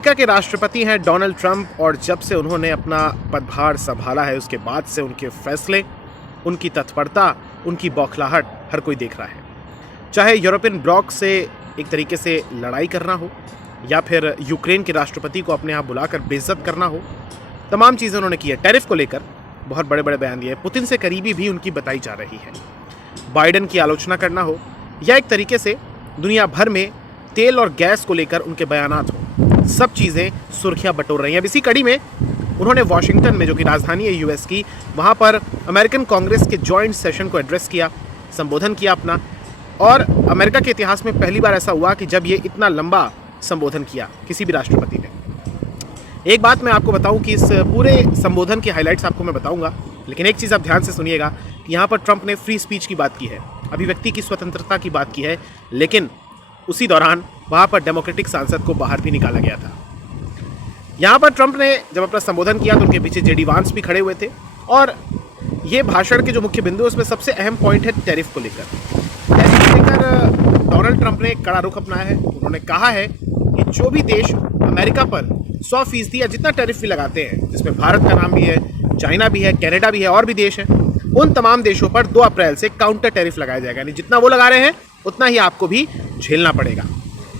America के राष्ट्रपति हैं डोनाल्ड ट्रंप और जब से उन्होंने अपना पदभार संभाला है उसके बाद से उनके फैसले, उनकी तत्परता, उनकी बौखलाहट हर कोई देख रहा है। चाहे यूरोपियन ब्लॉक से एक तरीके से लड़ाई करना हो या फिर यूक्रेन के राष्ट्रपति को अपने यहाँ बुलाकर बेइज्जत करना हो, तमाम चीज़ें उन्होंने की है। टैरिफ को लेकर बहुत बड़े बड़े बयान दिए, पुतिन से करीबी भी उनकी बताई जा रही है। बाइडेन की आलोचना करना हो या एक तरीके से दुनिया भर में तेल और गैस को लेकर उनके बयानात हो, सब चीज़ें सुर्खियां बटोर रही हैं। अब इसी कड़ी में उन्होंने वॉशिंगटन में, जो कि राजधानी है यूएस की, वहाँ पर अमेरिकन कांग्रेस के जॉइंट सेशन को एड्रेस किया, संबोधन किया अपना। और अमेरिका के इतिहास में पहली बार ऐसा हुआ कि जब ये इतना लंबा संबोधन किया किसी भी राष्ट्रपति ने। एक बात मैं आपको बताऊं कि इस पूरे संबोधन के हाइलाइट्स आपको मैं बताऊंगा, लेकिन एक चीज़ आप ध्यान से सुनिएगा कि यहाँ पर ट्रंप ने फ्री स्पीच की बात की है, अभिव्यक्ति की स्वतंत्रता की बात की है, लेकिन उसी दौरान वहाँ पर डेमोक्रेटिक सांसद को बाहर भी निकाला गया था। यहाँ पर ट्रंप ने जब अपना संबोधन किया तो उनके पीछे जेडी वांस भी खड़े हुए थे और ये भाषण के जो मुख्य बिंदु है उसमें सबसे अहम पॉइंट है टैरिफ को लेकर। टैरिफ को लेकर डोनाल्ड ट्रंप ने कड़ा रुख अपनाया है। उन्होंने कहा है कि जो भी देश अमेरिका पर 100% या जितना टैरिफ भी लगाते हैं, जिसमें भारत का नाम भी है, चाइना भी है, कनाडा भी है और भी देश हैं, उन तमाम देशों पर 2 अप्रैल से काउंटर टैरिफ लगाया जाएगा। यानी जितना वो लगा रहे हैं उतना ही आपको भी झेलना पड़ेगा।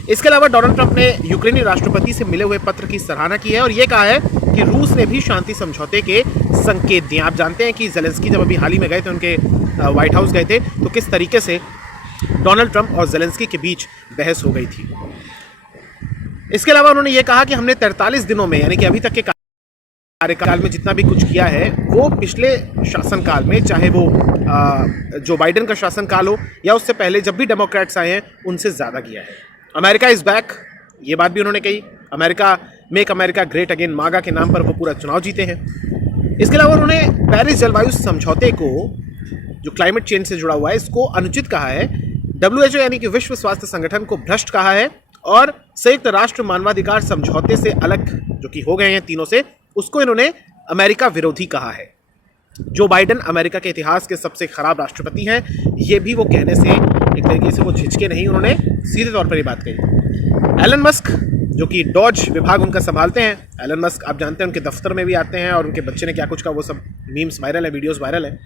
इसके अलावा डोनाल्ड ट्रंप ने यूक्रेनी राष्ट्रपति से मिले हुए पत्र की सराहना की है और ये कहा है कि रूस ने भी शांति समझौते के संकेत दिए। आप जानते हैं कि जेलेंस्की जब अभी हाल ही में गए थे, उनके व्हाइट हाउस गए थे, तो किस तरीके से डोनाल्ड ट्रंप और जेलेंस्की के बीच बहस हो गई थी। इसके अलावा उन्होंने ये कहा कि हमने 43 दिनों में, यानी कि अभी तक के कार्यकाल में जितना भी कुछ किया है वो पिछले शासनकाल में, चाहे वो जो बाइडेन का शासनकाल हो या उससे पहले जब भी डेमोक्रेट्स आए हैं, उनसे ज़्यादा किया है। अमेरिका इज़ बैक, ये बात भी उन्होंने कही। America, make America great again, मागा के नाम पर वो पूरा चुनाव जीते हैं। इसके अलावा उन्होंने पेरिस जलवायु समझौते को, जो क्लाइमेट चेंज से जुड़ा हुआ है, इसको अनुचित कहा है। WHO यानी कि विश्व स्वास्थ्य संगठन को भ्रष्ट कहा है और संयुक्त राष्ट्र मानवाधिकार समझौते से अलग जो कि हो गए हैं तीनों से, उसको इन्होंने अमेरिका विरोधी कहा है। जो बाइडेन अमेरिका के इतिहास के सबसे खराब राष्ट्रपति हैं, ये भी वो कहने से एक तरीके से वो झिझके नहीं, उन्होंने सीधे तौर पर ये बात कही। एलन मस्क, जो कि डॉज विभाग उनका संभालते हैं, एलन मस्क आप जानते हैं उनके दफ्तर में भी आते हैं और उनके बच्चे ने क्या कुछ कहा, वो सब मीम्स वायरल है, वीडियोस वायरल है।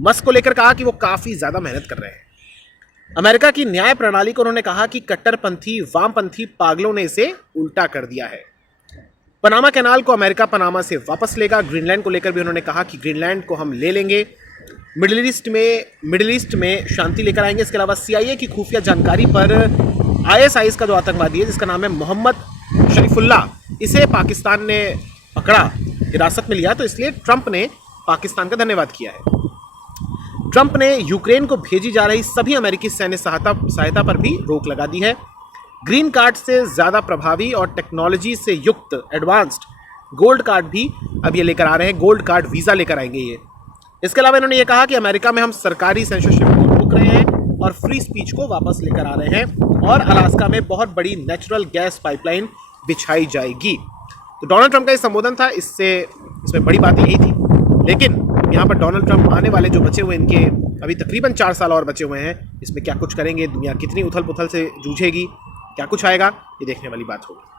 मस्क को लेकर कहा कि वो काफ़ी ज़्यादा मेहनत कर रहे हैं। अमेरिका की न्याय प्रणाली को उन्होंने कहा कि कट्टरपंथी वामपंथी पागलों ने इसे उल्टा कर दिया है। पनामा कैनाल को अमेरिका पनामा से वापस लेगा। ग्रीनलैंड को लेकर भी उन्होंने कहा कि ग्रीनलैंड को हम ले लेंगे। मिडिल ईस्ट में शांति लेकर आएंगे। इसके अलावा CIA की खुफिया जानकारी पर ISIS का जो आतंकवादी है, जिसका नाम है मोहम्मद शरीफुल्लाह, इसे पाकिस्तान ने पकड़ा, हिरासत में लिया, तो इसलिए ट्रंप ने पाकिस्तान का धन्यवाद किया है। ट्रंप ने यूक्रेन को भेजी जा रही सभी अमेरिकी सैन्य सहायता पर भी रोक लगा दी है। ग्रीन कार्ड से ज़्यादा प्रभावी और टेक्नोलॉजी से युक्त एडवांस्ड गोल्ड कार्ड भी अब ये लेकर आ रहे हैं। गोल्ड कार्ड वीज़ा लेकर आएंगे ये। इसके अलावा इन्होंने ये कहा कि अमेरिका में हम सरकारी सेंसरशिप को रोक रहे हैं और फ्री स्पीच को वापस लेकर आ रहे हैं और अलास्का में बहुत बड़ी नेचुरल गैस पाइपलाइन बिछाई जाएगी। तो डोनाल्ड ट्रंप का ये संबोधन था, इसमें बड़ी बात यही थी। लेकिन यहाँ पर डोनाल्ड ट्रंप आने वाले जो बचे हुए, इनके अभी तकरीबन 4 साल और बचे हुए हैं, इसमें क्या कुछ करेंगे, दुनिया कितनी उथल पुथल से जूझेगी, क्या कुछ आएगा, ये देखने वाली बात होगी।